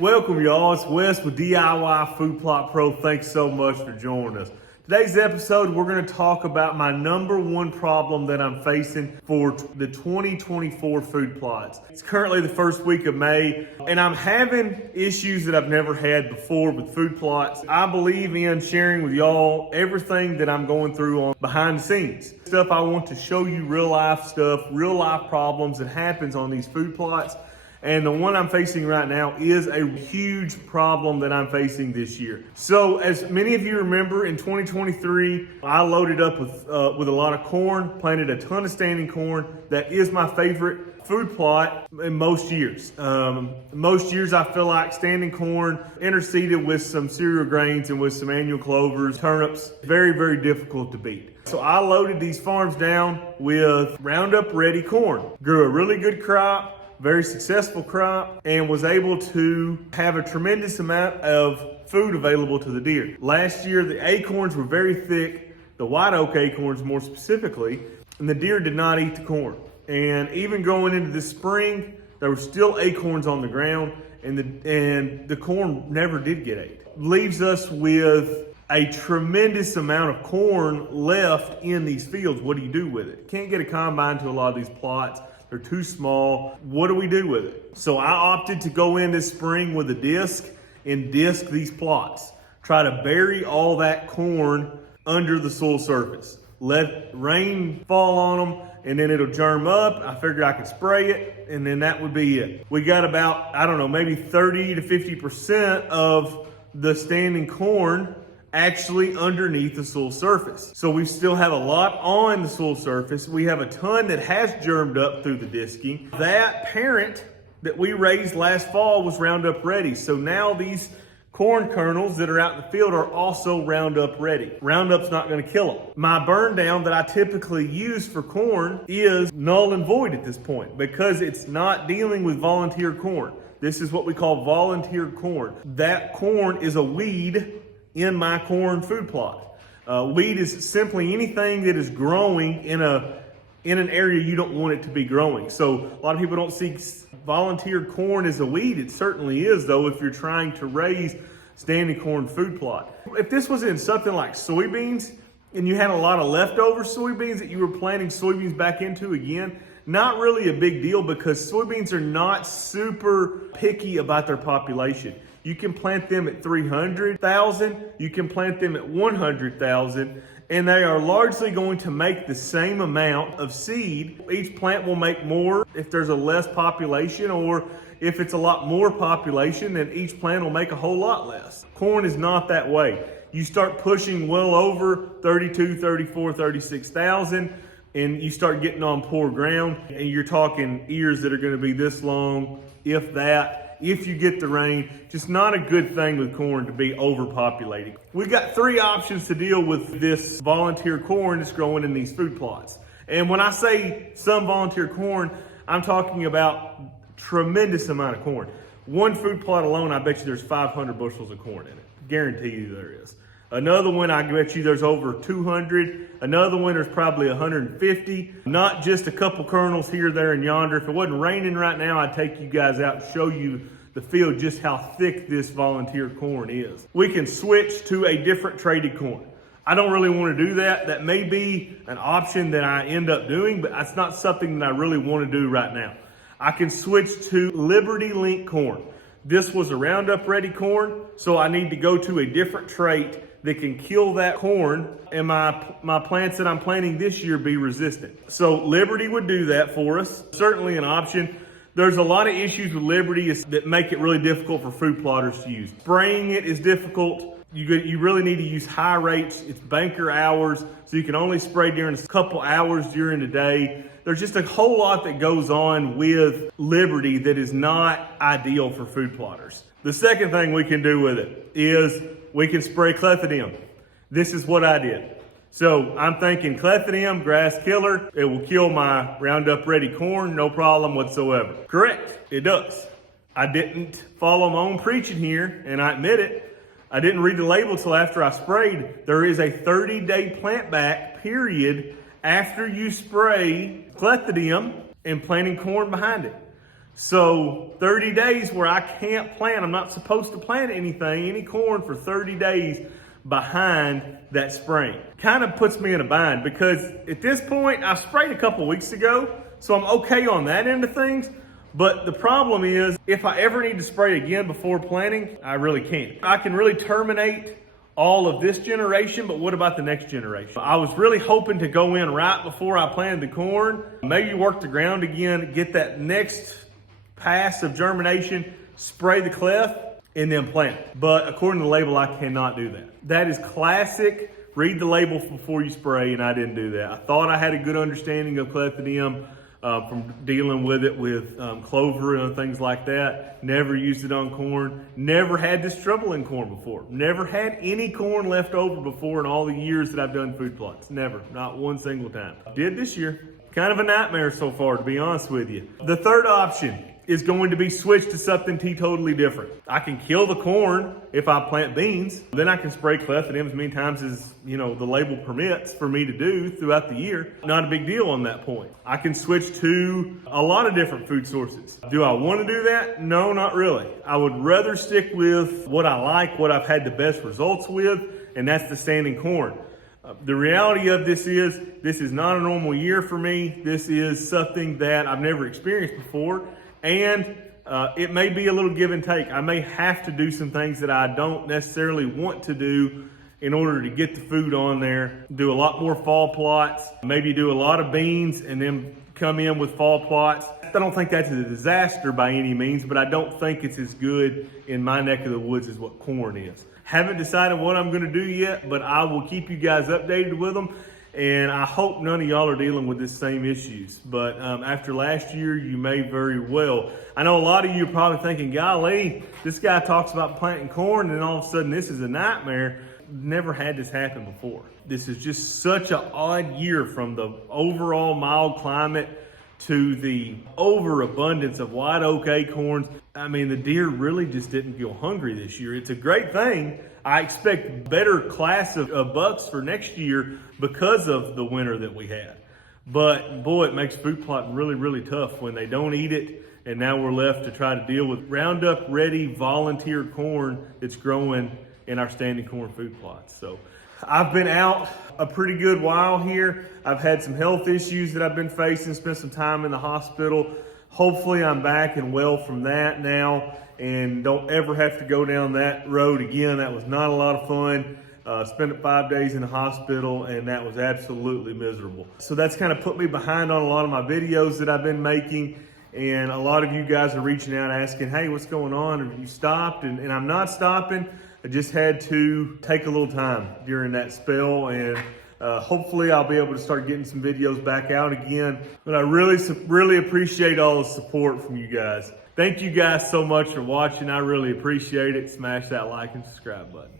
Welcome y'all, it's Wes with DIY Food Plot Pro. Thanks so much for joining us. Today's episode, we're going to talk about my number one problem that I'm facing for the 2024 food plots. It's currently the first week of May, and I'm having issues that I've never had before with food plots. I believe in sharing with y'all everything that I'm going through on behind the scenes. Stuff I want to show you, real life stuff, real life problems that happens on these food plots. And the one I'm facing right now is a huge problem that I'm facing this year. So as many of you remember, in 2023, I loaded up with a lot of corn, planted a ton of standing corn. That is my favorite food plot in most years. Most years I feel like standing corn interseeded with some cereal grains and with some annual clovers, turnips, very, very difficult to beat. So I loaded these farms down with Roundup Ready corn. Grew a really good crop, very successful crop, and was able to have a tremendous amount of food available to the deer. Last year, the acorns were very thick, the white oak acorns more specifically, and the deer did not eat the corn. And even going into this spring, there were still acorns on the ground, and the corn never did get ate. Leaves us with a tremendous amount of corn left in these fields. What do you do with it? Can't get a combine to a lot of these plots. They're too small. What do we do with it? So I opted to go in this spring with a disc and disc these plots. Try to bury all that corn under the soil surface. Let rain fall on them, and then it'll germ up. I figured I could spray it, and then that would be it. We got about, I don't know, maybe 30 to 50% of the standing corn actually underneath the soil surface. So we still have a lot on the soil surface. We have a ton that has germed up through the disking. That parent that we raised last fall was Roundup Ready. So now these corn kernels that are out in the field are also Roundup Ready. Roundup's not gonna kill them. My burn down that I typically use for corn is null and void at this point because it's not dealing with volunteer corn. This is what we call volunteer corn. That corn is a weed in my corn food plot. Weed is simply anything that is growing in an area you don't want it to be growing. So a lot of people don't see volunteer corn as a weed. It certainly is, though, if you're trying to raise standing corn food plot. If this was in something like soybeans and you had a lot of leftover soybeans that you were planting soybeans back into again, not really a big deal because soybeans are not super picky about their population. You can plant them at 300,000, you can plant them at 100,000, and they are largely going to make the same amount of seed. Each plant will make more if there's a less population, or if it's a lot more population, then each plant will make a whole lot less. Corn is not that way. You start pushing well over 32, 34, 36,000, and you start getting on poor ground, and you're talking ears that are gonna be this long, if that. If you get the rain, just not a good thing with corn to be overpopulating. We've got three options to deal with this volunteer corn that's growing in these food plots. And when I say some volunteer corn, I'm talking about tremendous amount of corn. One food plot alone, I bet you there's 500 bushels of corn in it. Guarantee you there is. Another one, I bet you there's over 200. Another one, there's probably 150. Not just a couple kernels here, there, and yonder. If it wasn't raining right now, I'd take you guys out and show you the field, just how thick this volunteer corn is. We can switch to a different traded corn. I don't really want to do that. That may be an option that I end up doing, but that's not something that I really want to do right now. I can switch to Liberty Link corn. This was a Roundup Ready corn, so I need to go to a different trait that can kill that corn and my plants that I'm planting this year be resistant. So Liberty would do that for us. Certainly an option. There's a lot of issues with Liberty that make it really difficult for food plotters to use. Spraying it is difficult. You really need to use high rates. It's banker hours, so you can only spray during a couple hours during the day. There's just a whole lot that goes on with Liberty that is not ideal for food plotters. The second thing we can do with it is we can spray clethodim. This is what I did. So I'm thinking clethodim, grass killer, it will kill my Roundup Ready corn, no problem whatsoever. Correct, it does. I didn't follow my own preaching here, and I admit it. I didn't read the label till after I sprayed. There is a 30-day plant back period after you spray clethodim and planting corn behind it. So 30 days where I can't plant, I'm not supposed to plant any corn for 30 days behind that spraying. Kind of puts me in a bind because at this point, I sprayed a couple weeks ago, so I'm okay on that end of things. But the problem is, if I ever need to spray again before planting, I really can't. I can really terminate all of this generation, but what about the next generation? I was really hoping to go in right before I planted the corn, maybe work the ground again, get that next pass of germination, spray the cleft, and then plant. But according to the label, I cannot do that. That is classic. Read the label before you spray, and I didn't do that. I thought I had a good understanding of clethidium from dealing with it with clover and things like that. Never used it on corn. Never had this trouble in corn before. Never had any corn left over before in all the years that I've done food plots. Never, not one single time. Did this year. Kind of a nightmare so far, to be honest with you. The third option is going to be switched to something totally different. I can kill the corn if I plant beans. Then I can spray clethidium as many times as the label permits for me to do throughout the year. Not a big deal on that point. I can switch to a lot of different food sources. Do I want to do that? No, not really. I would rather stick with what I like, what I've had the best results with, and that's the standing corn. The reality of this is not a normal year for me. This is something that I've never experienced before. And it may be a little give and take. I may have to do some things that I don't necessarily want to do in order to get the food on there. Do a lot more fall plots, maybe do a lot of beans and then come in with fall plots. I don't think that's a disaster by any means, but I don't think it's as good in my neck of the woods as what corn is. Haven't decided what I'm gonna do yet, but I will keep you guys updated with them. And I hope none of y'all are dealing with the same issues. But after last year, you may very well. I know a lot of you are probably thinking, golly, this guy talks about planting corn and all of a sudden this is a nightmare. Never had this happen before. This is just such an odd year from the overall mild climate to the overabundance of white oak acorns. I mean, the deer really just didn't feel hungry this year. It's a great thing. I expect better class of bucks for next year because of the winter that we had. But boy, it makes food plotting really, really tough when they don't eat it. And now we're left to try to deal with Roundup ready volunteer corn that's growing in our standing corn food plots. So I've been out a pretty good while here. I've had some health issues that I've been facing, spent some time in the hospital. Hopefully I'm back and well from that now and don't ever have to go down that road again. That was not a lot of fun. Spent 5 days in the hospital and that was absolutely miserable. So that's kind of put me behind on a lot of my videos that I've been making. And a lot of you guys are reaching out asking, hey, what's going on? Have you stopped? And I'm not stopping. I just had to take a little time during that spell and hopefully I'll be able to start getting some videos back out again. But I really appreciate all the support from you guys. Thank you guys so much for watching. I really appreciate it. Smash that like and subscribe button.